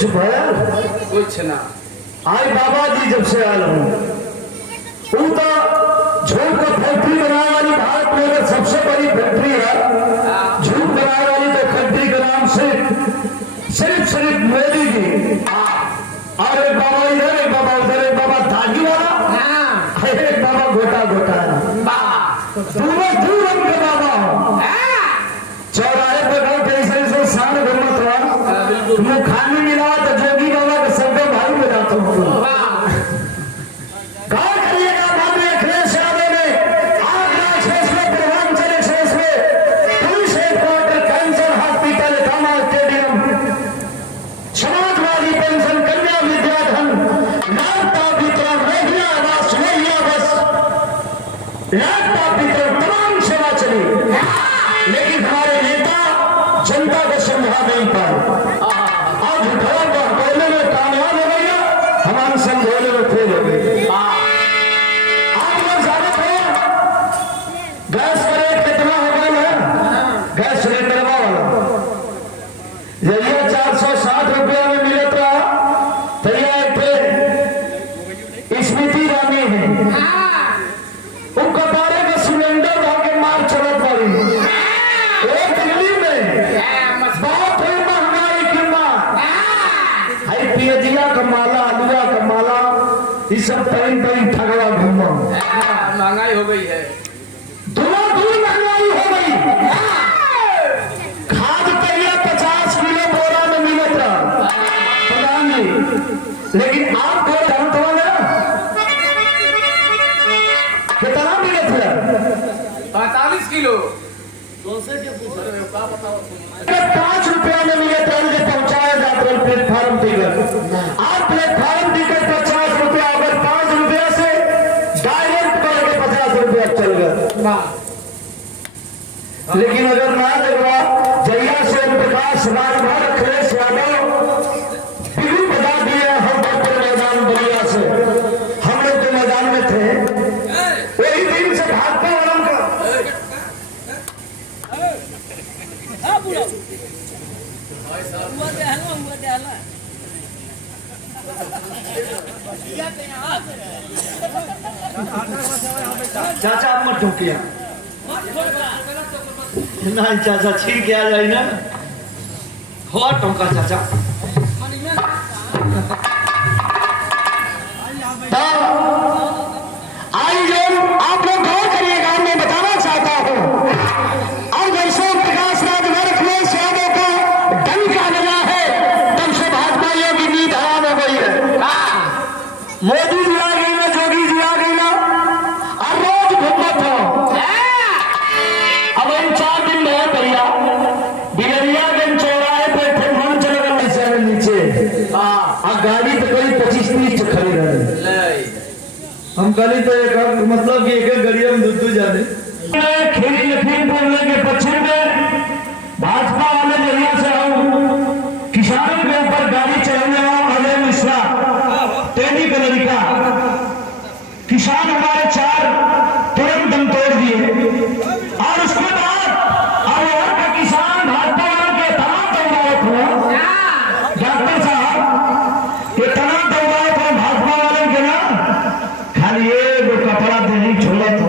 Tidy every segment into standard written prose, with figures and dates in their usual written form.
कुछ भया कुछ ना। आई बाबा जी जब से आया हूँ वो तो झूठ का फैक्ट्री बनाने वाली भारत में अगर सबसे बड़ी फैक्ट्री है झूठ बनाने वाली तो फैक्ट्री का नाम सिर्फ मोदी जी। और एक बाबा इधर एक बाबा उधर एक बाबा धागी वाला एक बाबा गोटा गोटा दूर दूर उनके बाबा हो चौराहे पर गए कैसे ऐसे शान घूमत रहा तुमने खाने मिला तो जोगी बाबा के सबके भाई में जाता हूँ। गौर करिएगा माननीय अखिलेश यादव ने Agra expressway Purvanchal expressway police headquarter cancer hospital कामा stadium Samajwadi pension Kanya Vidyadhan laptop वितरण महिला आवास महिला बस लैपटॉप वितरण तमाम सेवा चली लेकिन हमारे नेता जनता को समझा नहीं पाए। आज बोलने में कामयाब हो गई हमारे समझौले में फेल हो गई। आप लोग जानते हैं गैस का रेट कितना हो गया है? गैस सिलेंडर वाला यही 460 रुपया में मिलत रहा तैयार थे स्मृति रानी है उनका बारे में सिलेंडर भागे मार चलत पड़ी एक दिल्ली में बहुत ही महंगाई की मार है पियजिया का माला आलुआ का माला ये सब पहन ठगवा घूमा महंगाई हो गई है दूर महंगाई हो गई। खाद पहले 50 किलो बोरा में मिलत रहा प्रधान जी लेकिन आपको जानते हो ना कितना मिलत है 45 किलो 5 रुपया में मिले तेल के पहुंचाया जाता है प्लेटफॉर्म टिकट। आज प्लेटफॉर्म टिकट 50 रुपया अगर 5 रुपया से डायरेक्ट करके 50 रुपया चल गया। लेकिन अगर ना देखा जया से प्रकाश राजभर अखिलेश यादव बिल्ली बजा दिए हम मैदान बलिया से हम लोग जो मैदान में थे वही दिन से भाजपा वालों का चाचा आप मत ठोकिया नहीं चाचा छीन के आ जाए ना हो टोका चाचा आई आप लोग गौर करिएगा मैं बताना चाहता हूं और जैसे प्रकाश राजभर अखिलेश यादव का डंका लगा है तब से भाजपाइयों की नींद हराम हो गई है। मोदी जी आ गई ना जोगी जी आ गई ना और रोज घूमत हो अब इन 4 दिन में भैया बिलरियागंज चौराहे पर ठेकान चल गए शहर नीचे और गाड़ी तो कई 25-30 खड़ी रही हम कल तो एक मतलब कि एक गाड़िया में दूध जाने खेली लखीमपुर के पश्चिम में भाजपा वाले जरिया से हम किसानों के ऊपर गाड़ी चलाने वाला अजय मिश्रा तेली का लड़का किसान हमारे 4 तुरंत दम तोड़ दिए और उसके बाद अब यहाँ का किसान भाजपा वालों के तमाम दौड़ावत हुआ डॉक्टर साहब ये तमाम दौड़ावत हुआ भाजपा वाले के ना खाली एक कपड़ा देने छोड़ा तो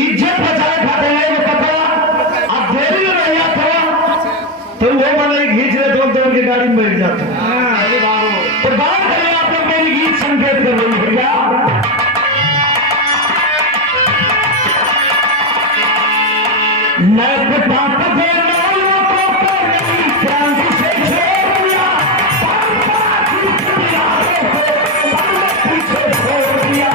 इज्जत बचाए खाते हैं वो कपड़ा अब देरी में नहीं आता तो वो मैंने खींच रहे तो उनकी गाड़ी में बैठ जाता तो बात करें आप लोग मेरी गीत संकेत कर रही है क्या मैं क्रांति से छोड़ दिया छोड़ दिया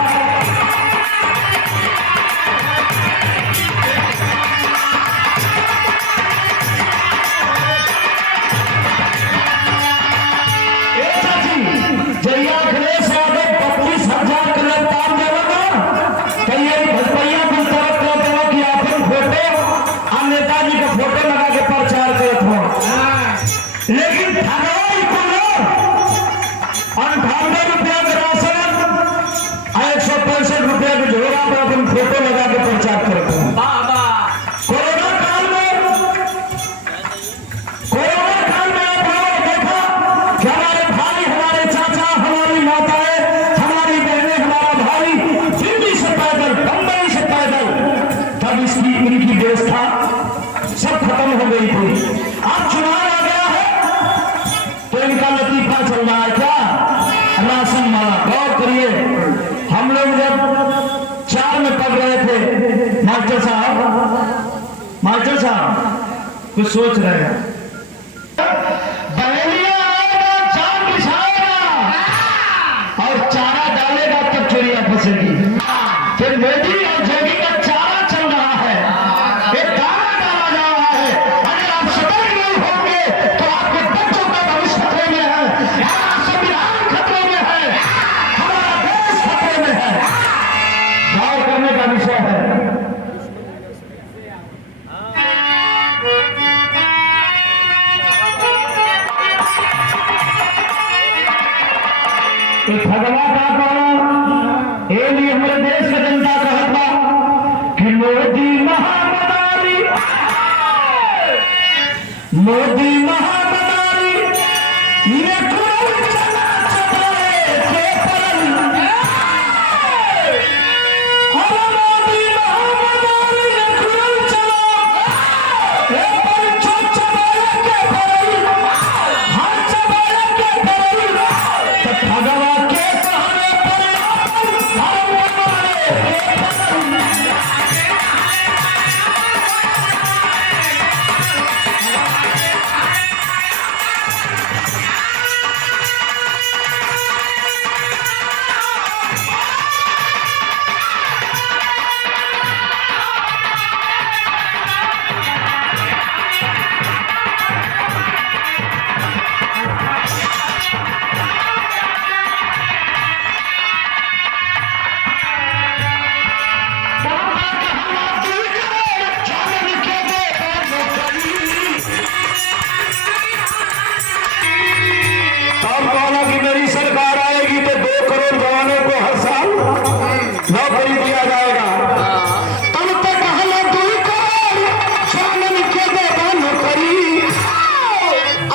जया अखिलेश यादव 32,000 का लगतार देगा कई भजपैया कुछ तरफ कर देगा कि आपन फोटो और नेताजी का फोटो लगा के प्रचार करत हो लेकिन ठगवाई को 98 रुपया का राशन और 165 रुपया के झोला पर अपन फोटो लगा के प्रचार करते हो। कोरोना काल में कोरोना कुछ सोच रहे हैं। बहेलिया आएगा, जाल बिछाएगा और चारा डालेगा तब चिड़िया फंसेगी। फिर मोदी और जोगी का चारा चल रहा है, एक दाना डाला जा रहा है। अगर आप सतर्क नहीं होंगे तो आपके बच्चों का भविष्य खतरे में है, हमारा संविधान खतरे में है, हमारा देश खतरे में है। गौर करने का विषय है। भगवा का कहना ये भी हमारे देश का जनता कहत बा कि मोदी महामदारी, मोदी महामदारी ये कौन चला चले के परल। मोदी महामदारी ये कौन चला ये पर चबाया के परल, हर चबाया के परल। तो भगवा के कहने पर हम नौकरी दिया जाएगा। तब तक हला 2 करोड़ जानन के देगा नौकरी।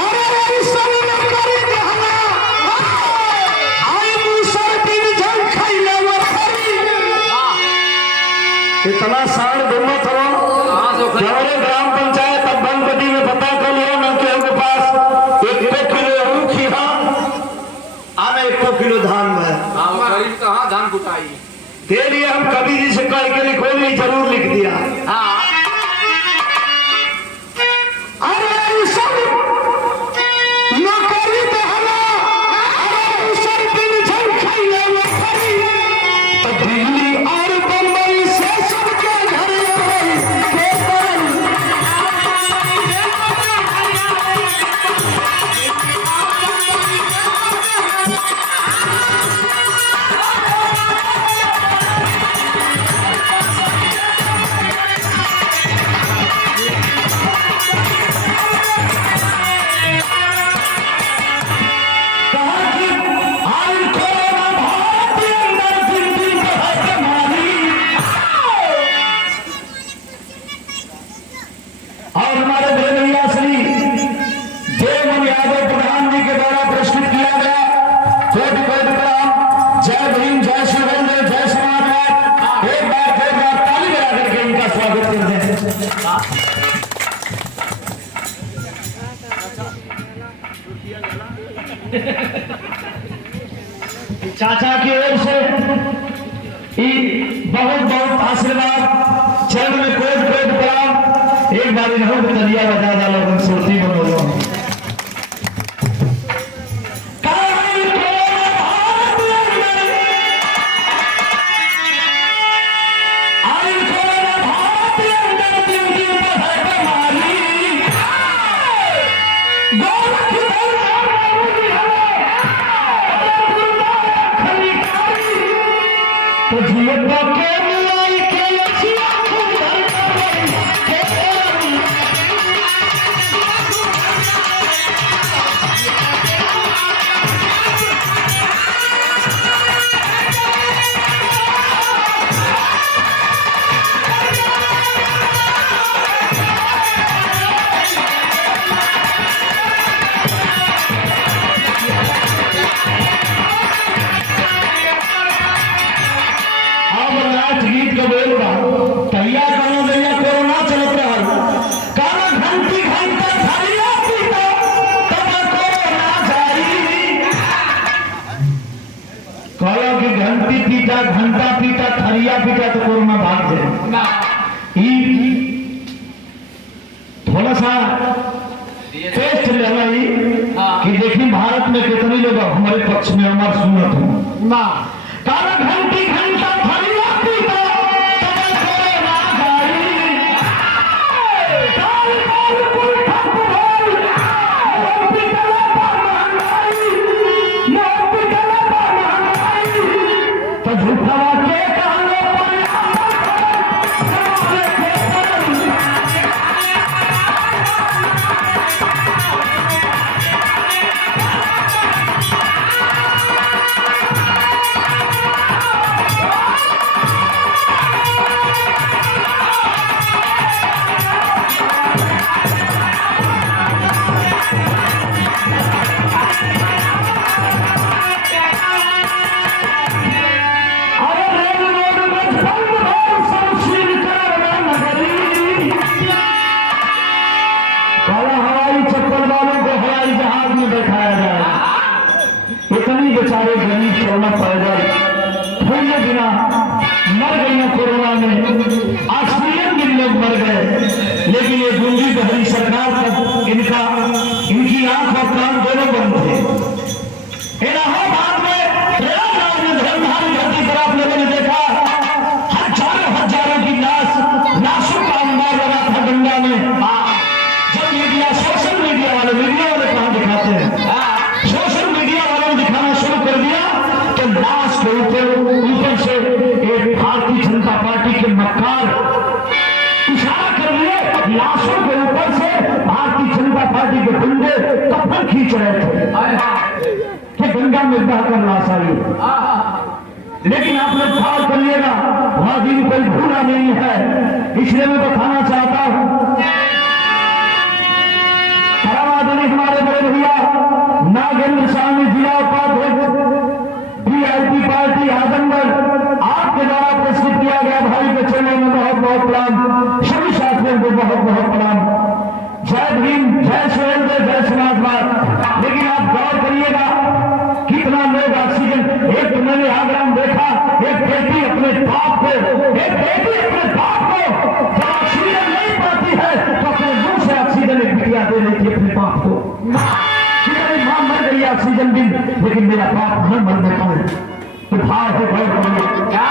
अरे ऐसा नौकरी देहला आई दूसर दिन जल खाइले वो खरी। इतना साड़ गुम्मत हो हमारे ग्राम पंचायत अब बनपटी में पता कर लिया ना के पास 1 किलो ऊखी आने 1 किलो धान में गरीब कहाँ धान कुटाई के लिए हम कभी जी से कह के लिखो नहीं, जरूर लिख दिया। अरे सब नौकरी देहला अरे सब दिन झल खाइले वो खरी। तो दिल्ली और बम्बई से सबके घर के परल। और हमारे देवैया श्री देवमन यादव प्रधान जी के द्वारा प्रस्तुत किया गया कोटि कोटि प्रणाम। जय भीम, जय शिवबंदे, जय समाजवाद। एक बार फिर ताली बजा करके इनका स्वागत करते हैं। चाचा की ओर से बहुत बहुत आशीर्वाद, चरण में कोट कोट प्रणाम। एक बार इन्होंने तलिया बजा डालो, हम सुरती बोलो। तो जीवन के मिलाई के लक्ष्य गीत का बोल रहा तैया कहना दैया कोरोना चलत रहा काला घंटी घंटा थरिया पीता तब कोरोना जारी। काला की घंटी पीता, घंटा पीता, थरिया पीता तो कोरोना भाग जाए। थोड़ा सा में कितने लोग हमारे पक्ष में हमारे सुनत हो ना काला घंटी घंटा फरी आती तो तबल करे ना गाड़ी काल काल कुल ठप बोल मोती गले पर महंगाई मोती गले पर महंगाई तो झूठा के कहने पर हमारे के बेचारे गरीब कोरोना पैदल थोड़े बिना मर गई कोरोना में। ऑक्सीजन के लोग मर गए, लेकिन ये गुंगी बहरी सरकार तक इनकी आंख और कान दोनों बंद थे। इलाहाबाद में प्रयागराज में धर्मधारी धरती पर आप लोगों ने देखा हजारों हजारों की लाशों का अंबार लगा था गंगा में। जब मीडिया सोशल मीडिया वाले कहां दिखाते हैं, सोशल मीडिया वालों ने दिखाना शुरू कर दिया तो लाश के ऊपर से एक भारतीय जनता पार्टी के मक्कार इशारा कर दिए, लाशों के ऊपर से भारतीय जनता पार्टी के गुंडे कपड़े खींच रहे थे कि गंगा में बहकर लाश आई। लेकिन आप लोग ख्याल करिएगा, वहां दिन कोई भूला नहीं है, इसलिए मैं बताना चाहता हूं हमारे बड़े भैया नागेंद्र स्वामी जिला उपाध्यक्ष वीआईपी पार्टी आजमगढ़, आपके द्वारा प्रस्तुत किया गया भाई के चरणों में बहुत बहुत प्रणाम, सभी साथियों को बहुत बहुत प्रणाम। जय भीम, जय सुरेंद्र, जय समाजवाद। लेकिन आप गौर करिएगा कितना लोग ऑक्सीजन, एक तो मैंने आगरा में देखा एक बेटी अपने बाप को जब ऑक्सीजन नहीं पाती है तो अपने मुंह से ऑक्सीजन एक बिटिया दे रही थी अपने बाप को। मेरी मां मर गई ऑक्सीजन बिन, लेकिन मेरा बाप न मरने पाए तो भाव है गौर करिए क्या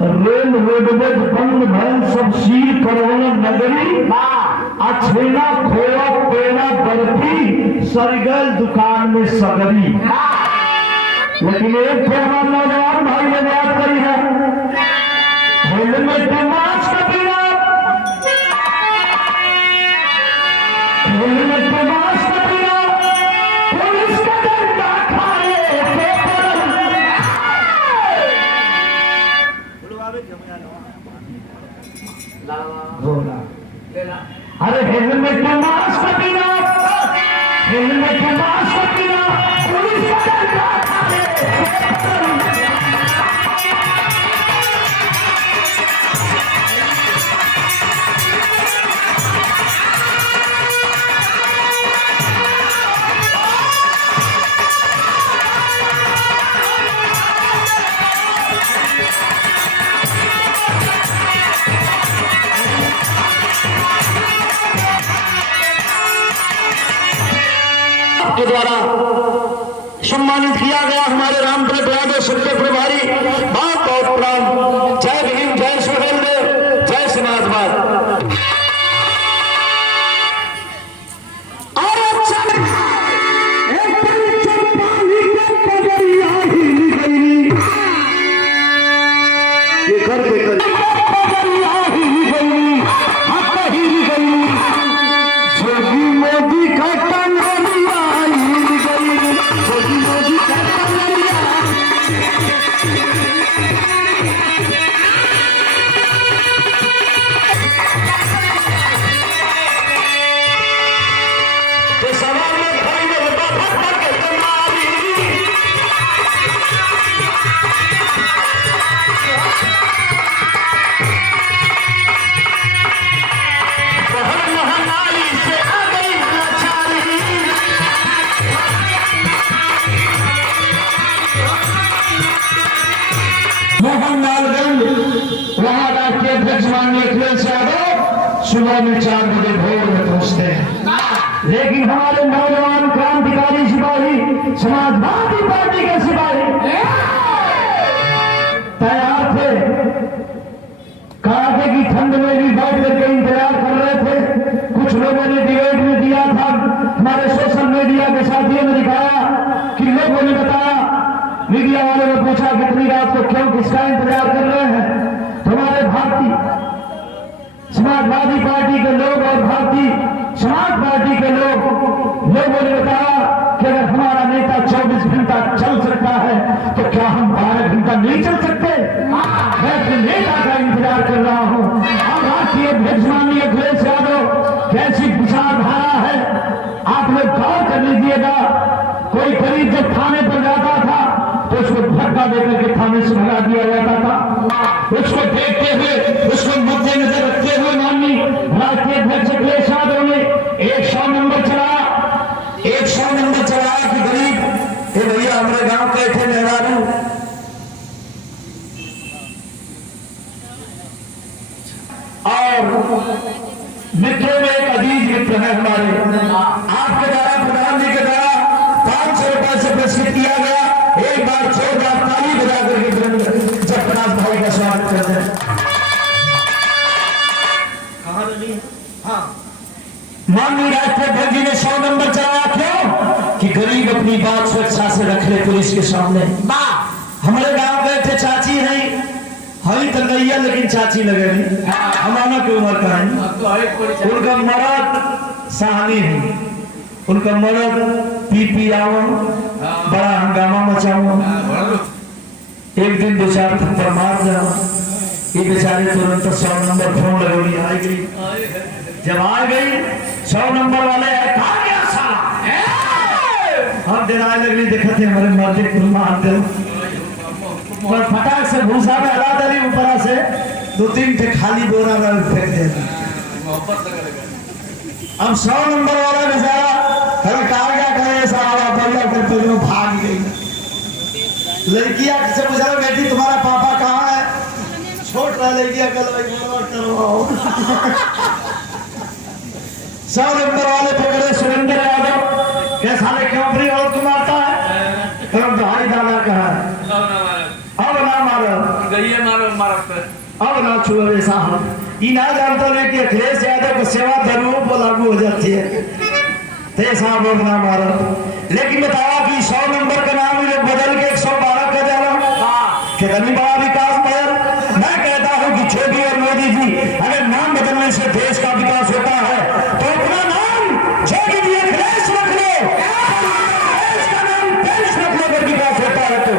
रेल रोडवेज बंद भैल सब सील करोना नगरी अछेना खोआ पेड़ा बर्फी सरगल दुकान में सगरी। लेकिन एक तो हमारे नौजवान भाई ने बात करी है हेलमेट मास्क का बिना, हेलमेट मास्क का बिना पुलिस का डंडा खाए अरे हेलमेट मास्क का बिना, हेलमेट मास्क का बिना पुलिस का डंडा खाए। के द्वारा सम्मानित किया गया हमारे रामप्रत यादव सेक्टर प्रभारी, बहुत बहुत प्रणाम। जय भीम, जय सुरेंद्र, जय समाजवाद। मोदी का टंगरिया माननीय अखिलेश यादव सुबह में 4 बजे भोर में पहुंचते हैं, लेकिन हमारे नौजवान क्रांतिकारी सिपाही, समाजवादी पार्टी के सिपाही तैयार थे, कांटे की ठंड में भी बैठ करके इंतजार कर रहे थे। कुछ लोगों ने डिबेट में दिया था, हमारे सोशल मीडिया के साथियों ने दिखाया कि लोगों ने बताया, मीडिया वालों ने पूछा कितनी रात को क्यों किसका इंतजार कर रहे हैं, तो हमारे भारतीय समाजवादी पार्टी के लोग और भारतीय समाज पार्टी के लोगों ने बताया कि अगर हमारा नेता 24 घंटा चल सकता है तो क्या हम 12 घंटा नहीं चल सकते। मैं अपने नेता का इंतजार कर रहा हूं। और राष्ट्रीय अध्यक्ष माननीय अखिलेश यादव कैसी विचारधारा है, आप लोग गौर कर लीजिएगा। कोई गरीब जब थाने पर जाता था तो उसको धक्का देकर के थाने से भगा दिया जाता था। उसको देखते हुए, उसको मद्देनजर रखते हुए माननीय राष्ट्रीय अध्यक्ष अखिलेश यादव ने 100 नंबर चलाया, 100 नंबर चलाया कि गरीब ये भैया हमारे गांव के थे मेहरारू, और मित्रों में एक अजीज मित्र है हमारे, आपके द्वारा प्रधान जी के द्वारा 500 रुपए से पुरस्कृत किया गया। एक बार जोरदार ताली बजा करके जगन्नाथ भाई का स्वागत करते हैं। हाँ, माननीय राष्ट्रीय अध्यक्ष जी ने 100 नंबर चलाया, क्यों कि गरीब अपनी बात सुरक्षा से रख ले पुलिस के सामने। हमारे गांव गए थे, चाची है हई तंगैया लेकिन चाची लगे नहीं, हमारा की उम्र का है, उनका मर्द साहनी है, उनका मर्द पी आओ, बड़ा हंगामा मचाओ, एक दिन 2-4 थप्पड़ मार जाओ, ये बेचारे तुरंत 100 नंबर फोन लगोनी आ गई। जब आ गई 100 नंबर वाले कहा गया साला, हम डराए लगली, देखते थे हमारे मर्द को मार दे, और फटाक से भूसा में हला दे, ऊपर से 2-3 थे खाली बोरा में फेंक दे। अब 100 नंबर वाला बेचारा कहा गया कहे सारा बल्ला करते हुए भाग गई। लड़कियां से पूछा, बेटी तुम्हारा पापा कहाँ है, छोट रहा लड़कियां कल करवाओ। 100 नंबर वाले पकड़े सुरेंद्र यादव, क्या साले क्यों अपनी औरत को मारता है, कल भाई दादा कहा अब ना मारो, गई मारो मारो, अब ना छुए साहब। ये ना जानता है कि अखिलेश यादव को सेवा धर्मों पर लागू हो जाती है, ते साहब लोग ना मारो। लेकिन बताया कि 100 नंबर का नाम लोग बदल के 112 कर डाला, कितनी बड़ा विकास बदल। मैं कहता हूं कि योगी और मोदी जी अगर नाम बदलने से देश का विकास होता है तो अपना नाम योगी जी अखिलेश रख लो, देश का नाम देश रख लो अगर विकास होता है तो।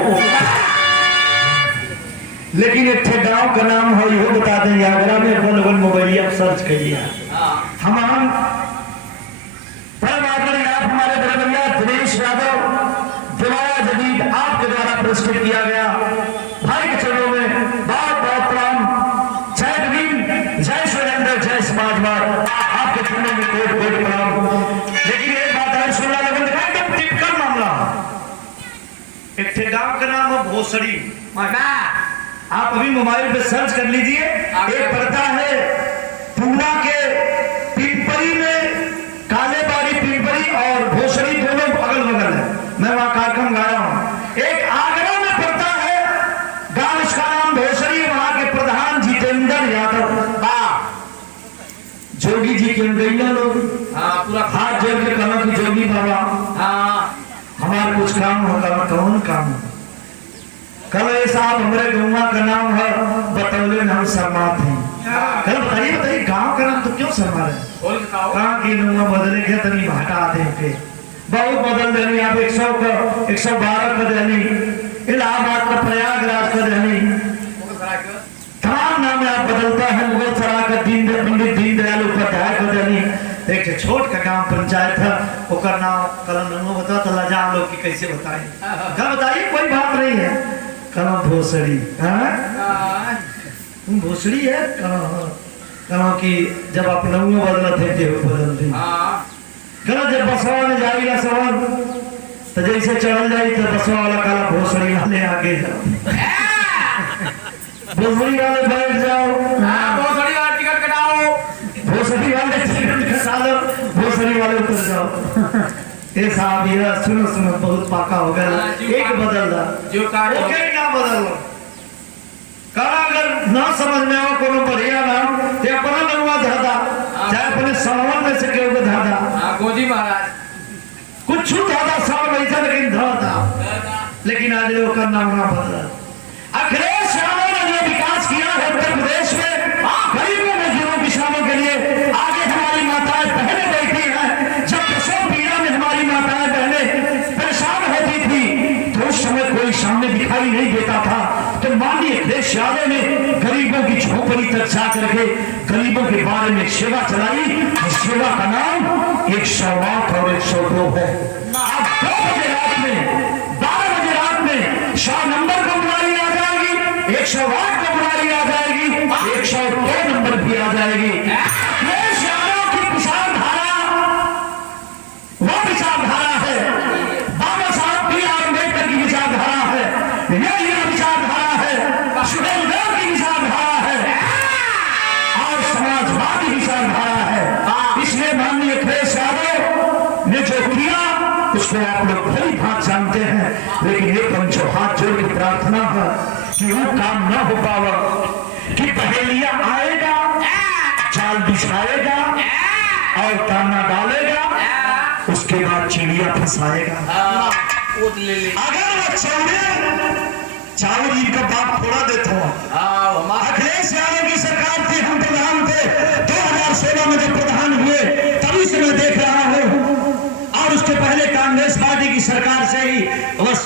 लेकिन एक गांव का नाम है यो बता दें, आगरा में अपन मोबाइल आप सर्च करिए, हम परम आदरणीय आप हमारे बड़े भैया दिनेश यादव दिवाया जदीद आपके द्वारा पुरस्कृत किया गया। भाई के चरणों में बहुत बहुत प्रणाम। जय भीम, जय सुरेंद्र, जय समाजवाद, आपके चरणों में कोट कोट प्रणाम। लेकिन एक बात है, सुनना लगन एकदम टिपिकल मामला, एक गांव का नाम है भोसड़ी, आप अभी मोबाइल पे सर्च कर लीजिए, एक पड़ता है पूना के पिंपरी में, कालेबाड़ी पिंपरी और भोसड़ी दोनों अगल बगल है, मैं वहां कार्यक्रम गाया हूं। एक आगरा में पड़ता है गांव, उसका नाम भोसड़ी, वहां के प्रधान जितेंद्र यादव, जोगी जी के गैया लोग पूरा हाथ जोड़ के कहा कि जोगी बाबा हमारा कुछ काम होगा, कौन काम होगा। कल साहब हमारे गौवा का नाम है बतौले में हम शर्मात हैं। कल बताइए बताइए गांव का नाम तो क्यों शर्मा रहे, कहाँ की नुआ बदले के तनी हटा दे के बहुत बदल देनी, आप 112 कर देनी, इलाहाबाद का प्रयागराज कर देनी, तमाम नाम आप बदलता है, मुगल सराय का पंडित दीनदयाल उपाध्याय कर देनी। एक छोट का गांव पंचायत है, उसका नाम कलम नमो बता तो लजा लोग की कैसे बताए, कल बताइए कोई बात नहीं है, कलम भोसड़ी भोसड़ी है कहो कि जब आप नमो बदलते थे बदल दी, कल जब बसवा में जाएगा सवाल तो जैसे चढ़ल जाए तो बसवा वाला काला भोसड़ी वाले आगे जाओ, भोसड़ी वाले बैठ जाओ, ये साहब ये सुनो सुनो बहुत पाका हो गया एक बदल दा जो कार्य ओके ना बदल करा अगर ना समझ में आओ कोनो बढ़िया नाम ते अपना नंगा धादा चाहे अपने सावन में से केहू को धादा हाँ गोजी महाराज कुछ धादा साल वैसा लेकिन धादा लेकिन आज लोग का नाम ना बदला अखिलेश यादव ने जो विकास किया है उत्तर प्रदेश में गरीबों मजदूरों किसानों के लिए आगे हमारी माताएं बहनें बैठी हैं जब प्रसव पीड़ा में हमारी माताएं बहनें परेशान होती थी तो उस समय कोई सामने दिखाई नहीं देता था तो माननीय अखिलेश यादव ने गरीबों की झोपड़ी तक जा करके गरीबों के बारे में सेवा चलाई और सेवा का नाम 108 और 102 है। अब 2 बजे रात में 12 बजे रात में 100 नंबर को बुलाई आ जाएगी 108 को बुलाई आ जाएगी 102 नंबर भी आ जाएगी। अखिलेश यादव की विचारधारा वो विचारधारा है बाबा साहब बी आर अम्बेडकर की विचारधारा है यह विचारधारा है सुहेलदेव की विचारधारा है और समाजवादी विचारधारा है। इसलिए माननीय अखिलेश यादव ने जो किया उसको आप लोग भली भांति जानते हैं लेकिन एक पंचो हाथ जोड़ की प्रार्थना है कि वो काम न हो पावा कि पहेलिया आएगा चाल बिछाएगा और ताना डालेगा उसके बाद चिड़िया फंसाएगा। अगर वो चावल इनका बाप थोड़ा देता हूँ अखिलेश यादव की सरकार थी हम प्रधान थे 2016 में जब प्रधान हुए तभी से मैं देख रहा हूँ और उसके पहले कांग्रेस पार्टी की सरकार से ही बस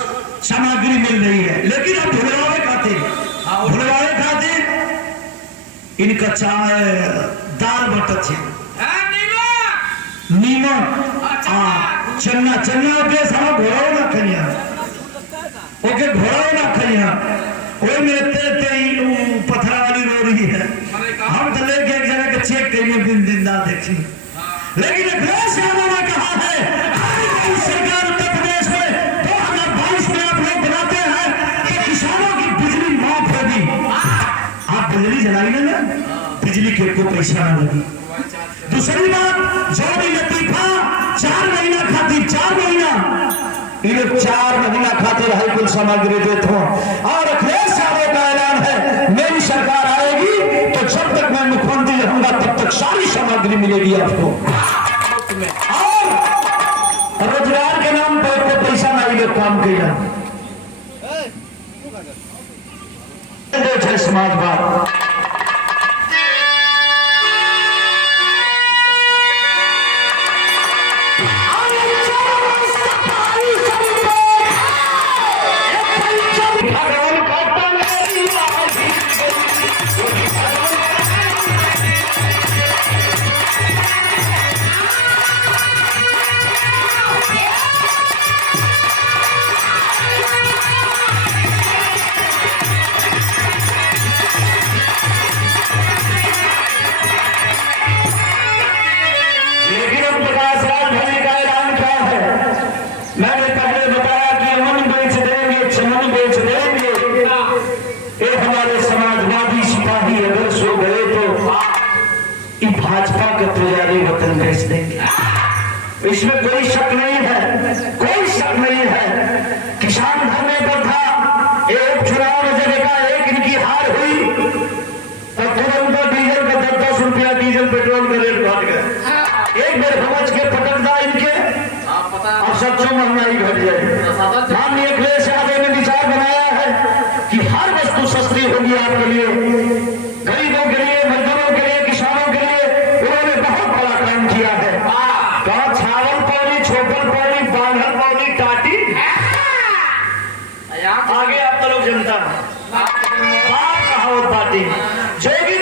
सामग्री मिल रही है लेकिन अब भुलवावे खातिर इनका चाय दाल बटर थी नीमक चन्ना के साथ घोड़ा ना खनिया ओके घोड़ा ना खनिया ओए मेरे ते पथरा वाली रो रही है हम तो लेके एक जगह के चेक करिए दिन जिंदा देखी लेकिन अखिलेश यादव ने कहा है सरकार उत्तर प्रदेश में 2022 में आप लोग बनाते हैं कि किसानों की बिजली माफ होगी आप बिजली जलाई ना बिजली के को पैसा ना लगी। दूसरी बात जो भी लतीफा 4 महीना खातिर 4 महीना इन 4 महीना खातिर हर कुल सामग्री देते हो और अखिलेश यादव का ऐलान है मेरी सरकार आएगी तो जब तक मैं मुख्यमंत्री रहूंगा तब तक सारी सामग्री मिलेगी आपको और रोजगार के नाम पर पैसा नहीं लोग काम किया समाजवाद भाजपा के पुजारी वतन भेज देंगे इसमें कोई शक नहीं है किसान धरने पर था एक चुनाव जगह एक इनकी हार हुई तो तुरंत डीजल का 10-10 रुपया डीजल पेट्रोल का रेट बढ़ गया एक बार समझ के पटकदा इनके अब सच्चों महंगाई घट जाए। माननीय अखिलेश यादव ने विचार बनाया है कि हर वस्तु सस्ती होगी आपके लिए गरीबों के लिए मजदूरों के लिए किसानों के लिए उन्होंने बहुत बड़ा काम किया है। कहा छावल पौड़ी छोपल पौड़ी बांधल पौड़ी टाटी आगे आप तो लोग जनता कहावत पार्टी जोगी